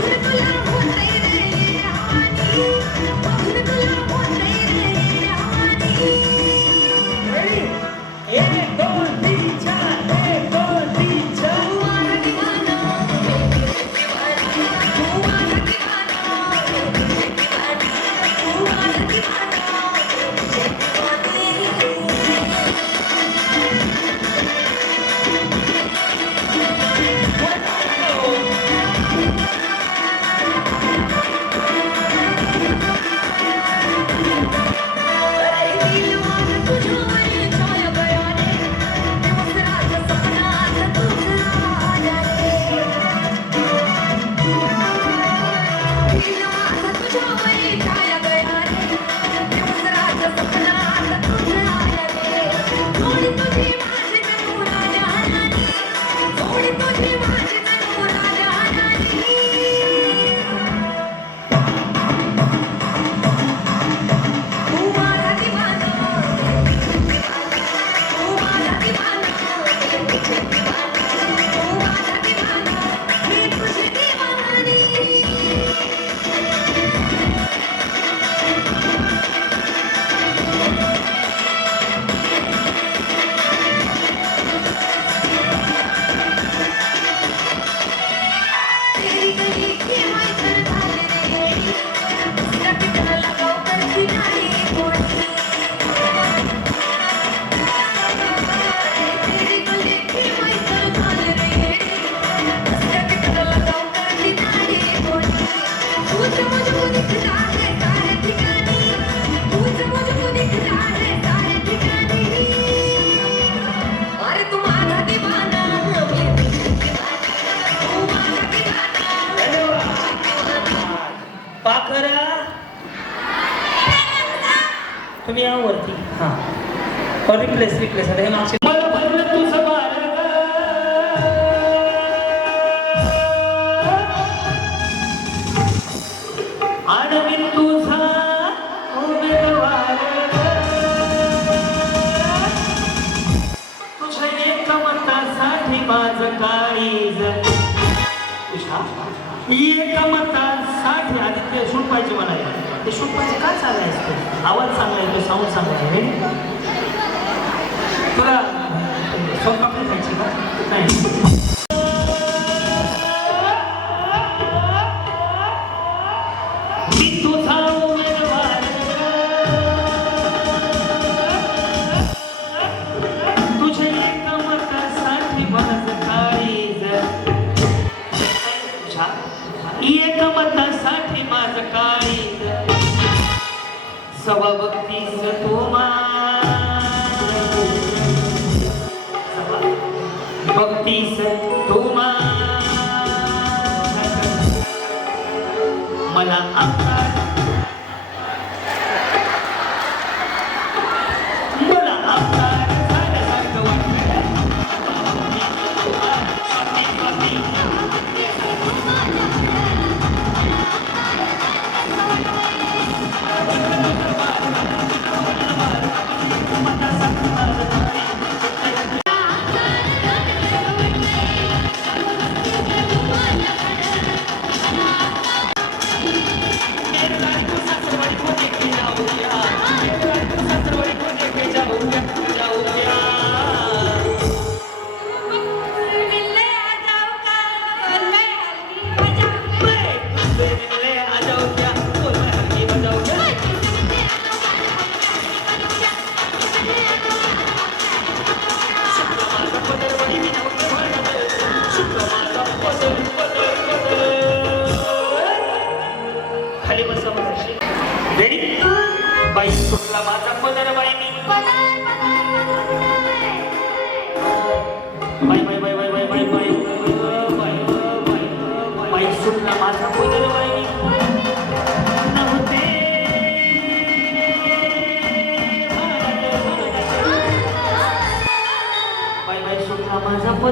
तुला तुम्ही या वरती. हा. हो, रिप्लेस रिप्लेस आता हे मागचे एक मतासाठी आदित्य सूट पाहिजे मला ते शूट पाहिजे काय चालायचं आवाज चांगला येतो साऊंड चांगला आहे तुला सोनपापडी खायची का? नाही. Bye.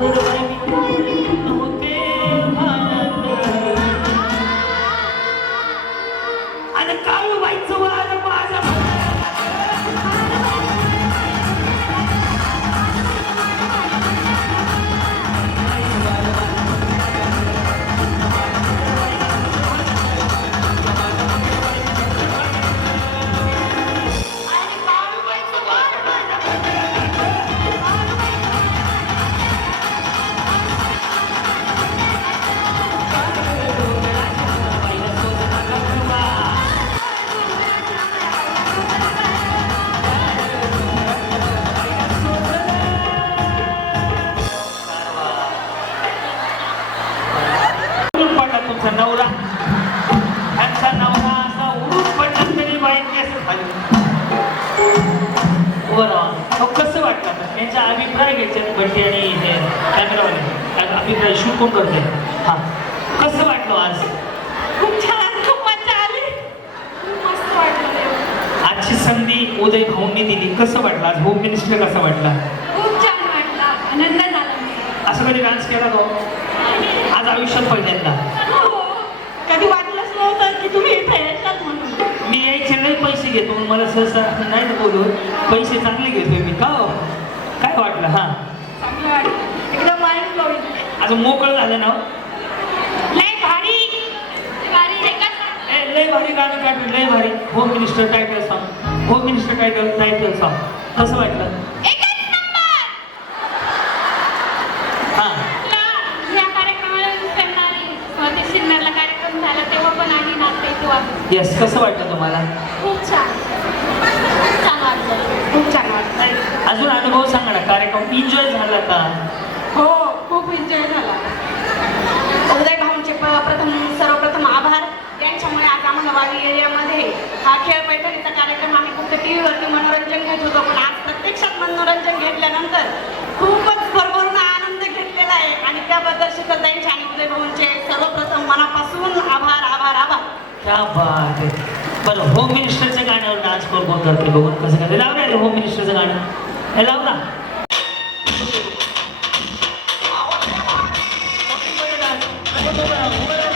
でございます。शूट कोण करते हा. कसं वाटलं आज? खूप छान खूप मजा आली. खूप मस्त वाटलं आजची संधी उदय भाऊंनी दिली. कसं वाटलं आज? होम मिनिस्टर कसं वाटलं? खूप छान वाटलं. आनंद झाला. असं कधी डान्स केला तो? आज आयुष्यात पहिल्यांदा. हो. कधी वाटलंच नव्हतं की तुम्ही इथे येतात म्हणून. मी यायचे नाही पैसे घेतो. म्हणून मला सहसा नाही बोलून पैसे चांगले घेतोय मी. का हो? काय वाटलं? हा चांगलं वाटलं एकदम माइंड आज मोकळं झालं ना हो? लय भारी. लय भारी गाणं काढलं लय भारी. Home minister title song home minister title title song कसं वाटलं? हा. येस कसं वाटलं तुम्हाला? खूप छान. खूप छान वाटलं. खूप छान वाटलं. अजून अनुभव सांगा ना कार्यक्रम एन्जॉय झाला का? हो झाला. उदय भाऊंचे प- प्रथम सर्वप्रथम आभार. त्यांच्यामुळे आज आम्हाला वाडी एरियामध्ये हा खेळ पैठणीचा कार्यक्रम आम्ही फक्त टी व्हीवरती मनोरंजन घेत होतो. पण आज प्रत्यक्षात मनोरंजन घेतल्यानंतर खूपच भरभरून आनंद घेतलेला आहे. आणि त्याबद्दल शीतलताईंचे आणि उदय भाऊंचे सर्वप्रथम मनापासून आभार आभार आभार. क्या बात आहे. बरं होम मिनिस्टरच्या गाण्यावर डान्स कोण कोण करते बघून कसं करते लावलं होम मिनिस्टरचं गाणं. हे लाव ना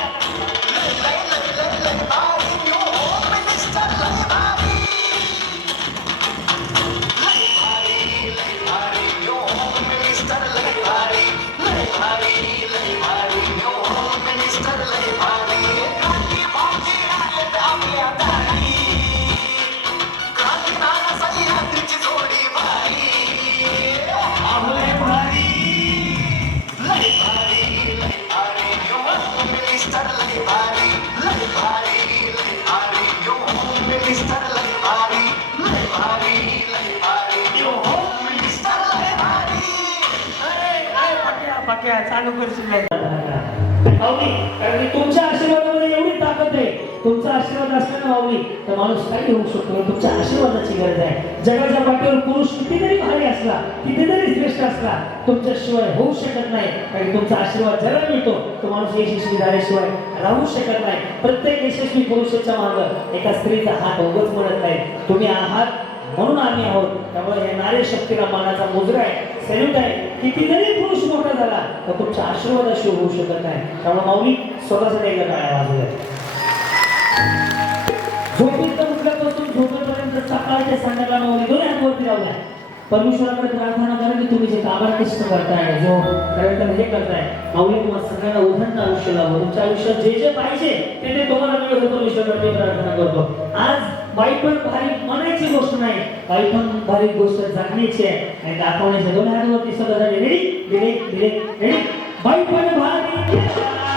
पाट्या चालू करशील कारण की तुमच्या आशीर्वादामध्ये एवढी ताकद आहे. तुमचा आशीर्वाद असला ना भाऊनी तर माणूस काही होऊ शकतो तुमच्या आशीर्वादाची गरज आहे. जगाच्या पाठीवर पुरुष कितीतरी भारी असला कितीतरी श्रेष्ठ असला तुमच्याशिवाय होऊ शकत नाही. कारण तुमचा आशीर्वाद ज्याला मिळतो तो माणूस यशस्वी झाल्याशिवाय राहू शकत नाही. प्रत्येक यशस्वी पुरुषाच्या मागं एका स्त्रीचा हात उगच म्हणत नाही. तुम्ही आहात म्हणून आम्ही आहोत. त्यामुळे हे नारी शक्तीला मानाचा मुजरा आहे. सॅल्यूट आहे. कितीतरी पुरुष मोठा झाला तर तुमच्या आशीर्वादाशिवाय होऊ शकत नाही. त्यामुळे माऊली स्वतःसाठी एकदा काय वाजवल्या झोपेत उठल्यापासून झोपेपर्यंत सकाळच्या संध्याकाळ माऊली दोन हात वरती लावल्या. परमेश्वराकडे प्रार्थना करा की तुम्ही जे काबार कष्ट करताय जो खरं हे करताय माऊली तुम्हाला सगळ्यांना उधंत आयुष्य लाभो. तुमच्या आयुष्यात जे जे पाहिजे ते ते तुम्हाला मिळत परमेश्वराकडे प्रार्थना करतो. आज वाईट पण भारी म्हणायची गोष्ट नाही. वाईट पण भारी गोष्ट जाणण्याची आहे. आणि दाखवण्याची दोन हातावरती सगळं रेडी रेडी रेडी रेडी वाईट पण भारी.